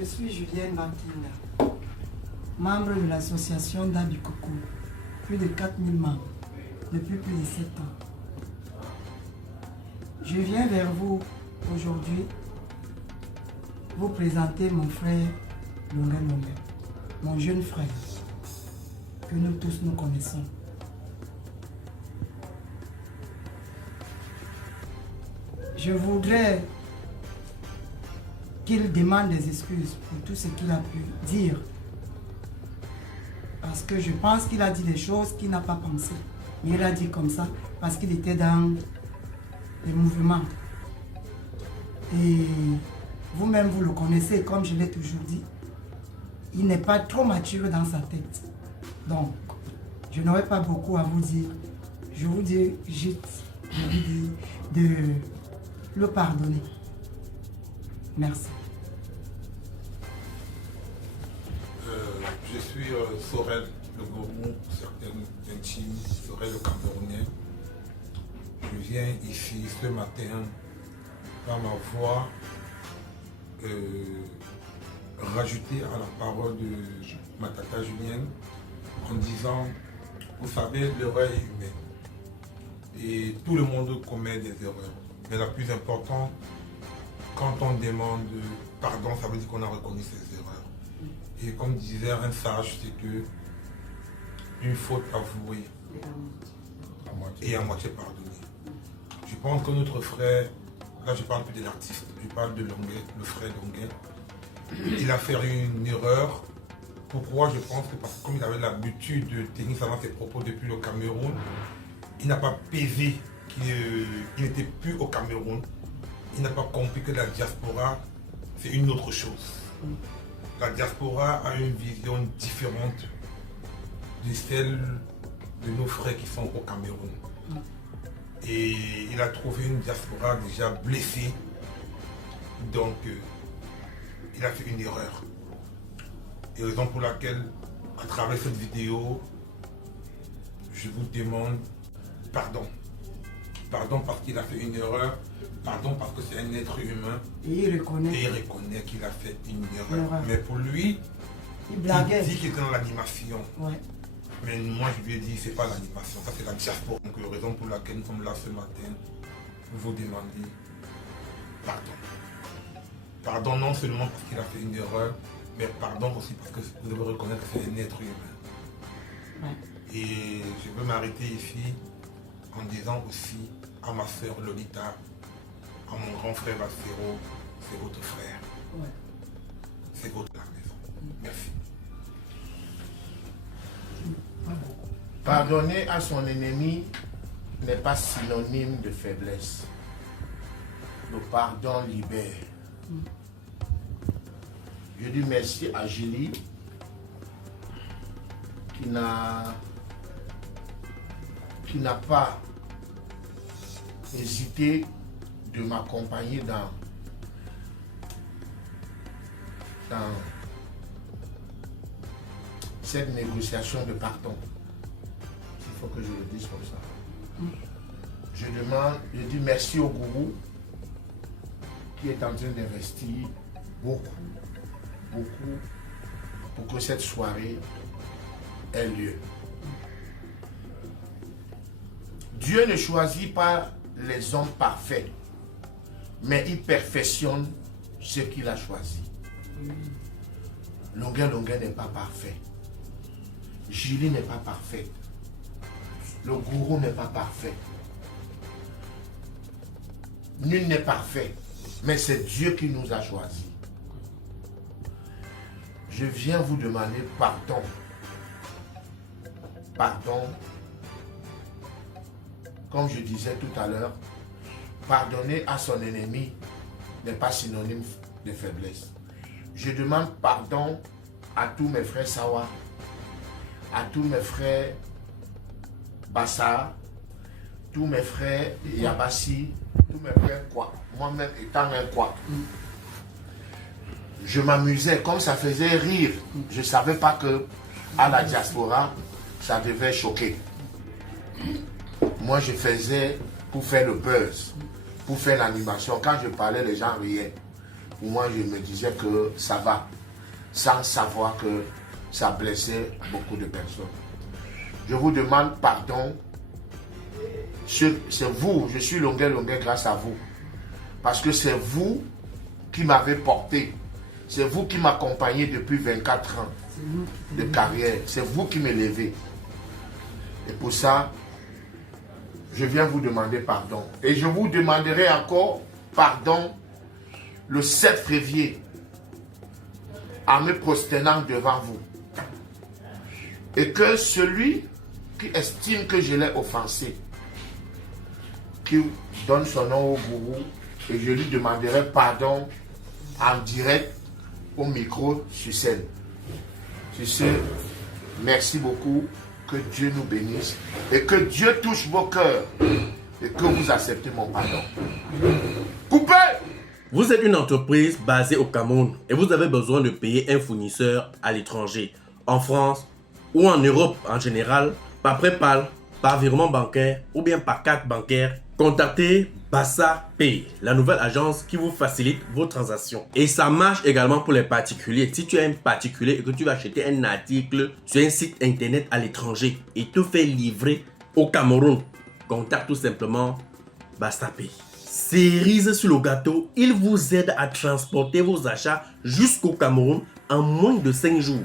Je suis Julienne Bankinga, membre de l'association d'Abikoko, plus de 4000 membres, depuis plus de 7 ans. Je viens vers vous aujourd'hui vous présenter mon frère Longa Longa, mon jeune frère, que nous tous nous connaissons. Je voudrais qu'il demande des excuses pour tout ce qu'il a pu dire. Parce que je pense qu'il a dit des choses qu'il n'a pas pensé. Mais il a dit comme ça parce qu'il était dans les mouvements. Et vous-même, vous le connaissez, comme je l'ai toujours dit. Il n'est pas trop mature dans sa tête. Donc, je n'aurai pas beaucoup à vous dire. Je vous dis juste de le pardonner. Merci. Je suis Sorel le Gourou, certaines intimes, Sorel le Camerounais. Je viens ici ce matin par ma voix rajouter à la parole de ma tata Julienne en disant, vous savez, l'erreur est humaine et tout le monde commet des erreurs. Mais la plus importante, quand on demande pardon, ça veut dire qu'on a reconnu ses erreurs. Et comme disait un sage, c'est que une faute avouée et à moitié pardonnée. Je pense que notre frère, là je parle plus de l'artiste, je parle de Longuet, le frère Longuet, il a fait une erreur. Pourquoi? Je pense que parce que comme il avait l'habitude de tenir ses propos depuis le Cameroun, il n'a pas pesé qu'il n'était plus au Cameroun. Il n'a pas compris que la diaspora, c'est une autre chose. La diaspora a une vision différente de celle de nos frères qui sont au Cameroun. Et il a trouvé une diaspora déjà blessée. Donc, il a fait une erreur. Et raison pour laquelle, à travers cette vidéo, je vous demande pardon. Pardon parce qu'il a fait une erreur. Pardon parce que c'est un être humain. Et il reconnaît Qu'il a fait une erreur. Mais pour lui, il dit qu'il était dans l'animation. Ouais. Mais moi je lui ai dit, c'est pas l'animation, ça c'est la diaspora. Donc raison pour laquelle nous sommes là ce matin, pour vous demander pardon. Pardon non seulement parce qu'il a fait une erreur, mais pardon aussi parce que vous devez reconnaître que c'est un être humain. Ouais. Et je veux m'arrêter ici en disant aussi à ma soeur Lolita, à mon grand frère Bassero, c'est votre frère. Ouais. C'est votre la maison. Merci. Pardonner à son ennemi n'est pas synonyme de faiblesse. Le pardon libère. Je dis merci à Julie qui n'a pas hésité de m'accompagner dans cette négociation de pardon. Il faut que je le dise comme ça. Je dis merci au gourou qui est en train d'investir beaucoup pour que cette soirée ait lieu. Dieu ne choisit pas les hommes parfaits, mais il perfectionne ce qu'il a choisi. Longa n'est pas parfait. Julie n'est pas parfaite. Le gourou n'est pas parfait. Nul n'est parfait, mais c'est Dieu qui nous a choisis. Je viens vous demander pardon. Pardon. Comme je disais tout à l'heure, pardonner à son ennemi n'est pas synonyme de faiblesse. Je demande pardon à tous mes frères Sawa, à tous mes frères Bassa, tous mes frères Yabassi, tous mes frères Kwa, moi-même étant un Kwa. Je m'amusais, comme ça faisait rire. Je ne savais pas que à la diaspora, ça devait choquer. Moi, je faisais pour faire le buzz, pour faire l'animation. Quand je parlais, les gens riaient. où moi je me disais que ça va, sans savoir que ça blessait beaucoup de personnes. Je vous demande pardon. C'est vous, je suis longueur grâce à vous. Parce que c'est vous qui m'avez porté. C'est vous qui m'accompagnez depuis 24 ans de carrière. C'est vous qui m'élevez. Et pour ça, je viens vous demander pardon. Et je vous demanderai encore pardon le 7 février en me prosternant devant vous. Et que celui qui estime que je l'ai offensé, qui donne son nom au gourou, et je lui demanderai pardon en direct au micro sur scène. Sur ce, merci beaucoup, que Dieu nous bénisse et que Dieu touche vos cœurs et que vous acceptez mon pardon. Coupez! Vous êtes une entreprise basée au Cameroun et vous avez besoin de payer un fournisseur à l'étranger, en France ou en Europe en général, par PayPal, par virement bancaire ou bien par carte bancaire. Contactez Bassa Pay, la nouvelle agence qui vous facilite vos transactions. Et ça marche également pour les particuliers. Si tu es un particulier et que tu vas acheter un article sur un site internet à l'étranger et te fait livrer au Cameroun, contacte tout simplement Bassa Pay. Cerise sur le gâteau, il vous aide à transporter vos achats jusqu'au Cameroun en moins de 5 jours.